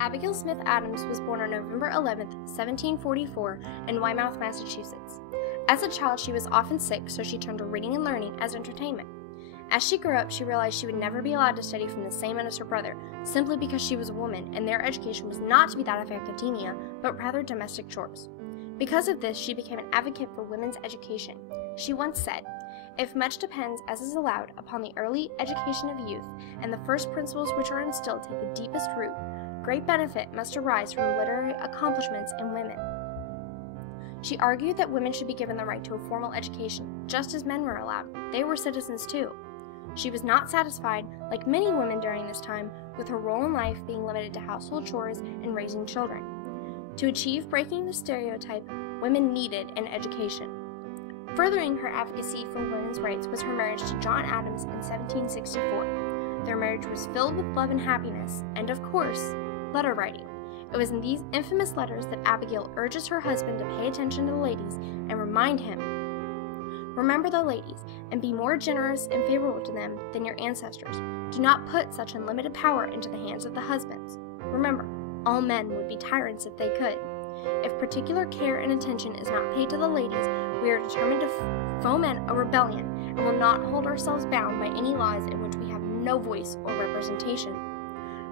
Abigail Smith Adams was born on November 11, 1744, in Weymouth, Massachusetts. As a child, she was often sick, so she turned to reading and learning as entertainment. As she grew up, she realized she would never be allowed to study from the same inn as her brother, simply because she was a woman, and their education was not to be that of academia, but rather domestic chores. Because of this, she became an advocate for women's education. She once said, "If much depends, as is allowed, upon the early education of youth, and the first principles which are instilled take the deepest root, great benefit must arise from literary accomplishments in women." She argued that women should be given the right to a formal education, just as men were allowed. They were citizens too. She was not satisfied, like many women during this time, with her role in life being limited to household chores and raising children. To achieve breaking the stereotype, women needed an education. Furthering her advocacy for women's rights was her marriage to John Adams in 1764. Their marriage was filled with love and happiness, and of course, letter writing. It was in these infamous letters that Abigail urges her husband to pay attention to the ladies and remind him, "Remember the ladies, and be more generous and favorable to them than your ancestors. Do not put such unlimited power into the hands of the husbands. Remember, all men would be tyrants if they could. If particular care and attention is not paid to the ladies, we are determined to foment a rebellion, and will not hold ourselves bound by any laws in which we have no voice or representation."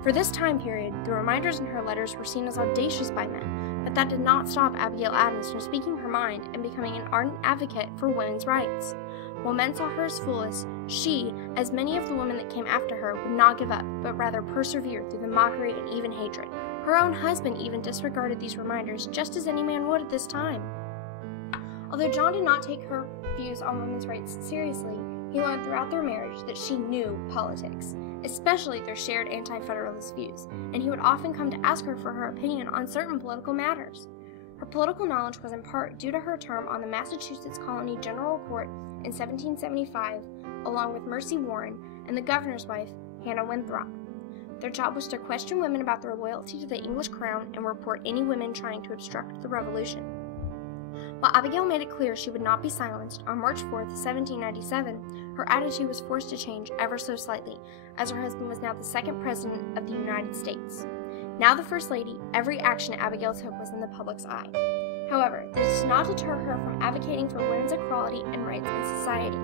For this time period, the reminders in her letters were seen as audacious by men, but that did not stop Abigail Adams from speaking her mind and becoming an ardent advocate for women's rights. While men saw her as foolish, she, as many of the women that came after her, would not give up, but rather persevere through the mockery and even hatred. Her own husband even disregarded these reminders, just as any man would at this time. Although John did not take her views on women's rights seriously, he learned throughout their marriage that she knew politics, especially their shared anti-federalist views, and he would often come to ask her for her opinion on certain political matters. Her political knowledge was in part due to her term on the Massachusetts Colony General Court in 1775, along with Mercy Warren and the governor's wife, Hannah Winthrop. Their job was to question women about their loyalty to the English crown and report any women trying to obstruct the revolution. While Abigail made it clear she would not be silenced, on March 4, 1797, her attitude was forced to change ever so slightly, as her husband was now the second president of the United States. Now the First Lady, every action Abigail took was in the public's eye. However, this did not deter her from advocating for women's equality and rights in society.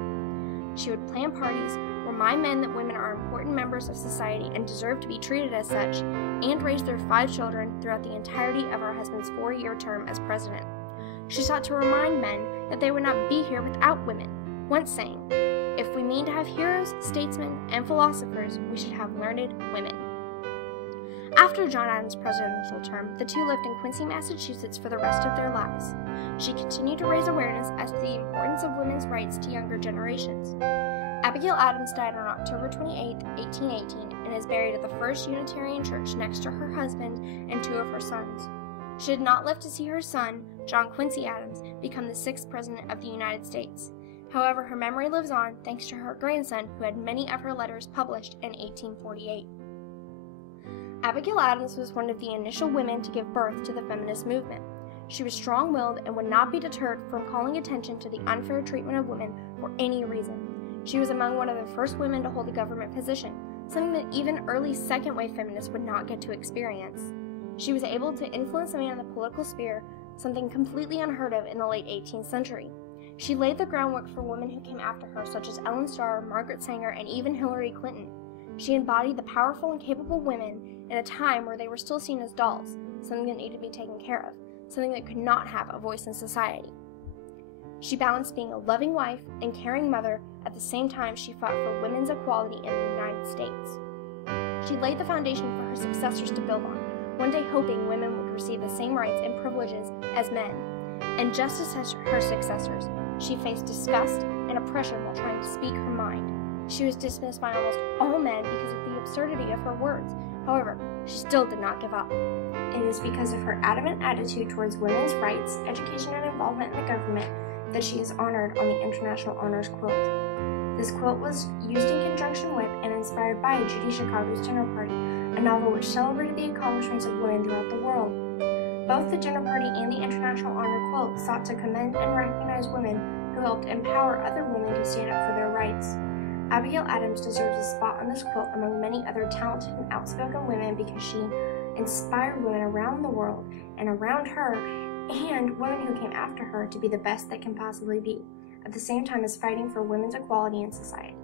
She would plan parties, remind men that women are important members of society and deserve to be treated as such, and raise their 5 children throughout the entirety of her husband's 4-year term as president. She sought to remind men that they would not be here without women, once saying, "If we mean to have heroes, statesmen, and philosophers, we should have learned women." After John Adams' presidential term, the two lived in Quincy, Massachusetts for the rest of their lives. She continued to raise awareness as to the importance of women's rights to younger generations. Abigail Adams died on October 28, 1818, and is buried at the First Unitarian Church next to her husband and 2 of her sons. She did not live to see her son, John Quincy Adams, become the 6th President of the United States. However, her memory lives on thanks to her grandson, who had many of her letters published in 1848. Abigail Adams was one of the initial women to give birth to the feminist movement. She was strong-willed and would not be deterred from calling attention to the unfair treatment of women for any reason. She was among one of the first women to hold a government position, something that even early second-wave feminists would not get to experience. She was able to influence a man in the political sphere, something completely unheard of in the late 18th century. She laid the groundwork for women who came after her, such as Ellen Starr, Margaret Sanger, and even Hillary Clinton. She embodied the powerful and capable women in a time where they were still seen as dolls, something that needed to be taken care of, something that could not have a voice in society. She balanced being a loving wife and caring mother at the same time she fought for women's equality in the United States. She laid the foundation for her successors to build on, one day hoping women would receive the same rights and privileges as men. And just as her successors, she faced disgust and oppression while trying to speak her mind. She was dismissed by almost all men because of the absurdity of her words. However, she still did not give up. It is because of her adamant attitude towards women's rights, education, and involvement in the government that she is honored on the International Honors Quilt. This quilt was used in conjunction with and inspired by Judy Chicago's Dinner Party, a novel which celebrated the accomplishments of women throughout the world. Both the Dinner Party and the International Honor Quilt sought to commend and recognize women who helped empower other women to stand up for their rights. Abigail Adams deserves a spot on this quilt among many other talented and outspoken women because she inspired women around the world and around her and women who came after her to be the best they can possibly be, at the same time as fighting for women's equality in society.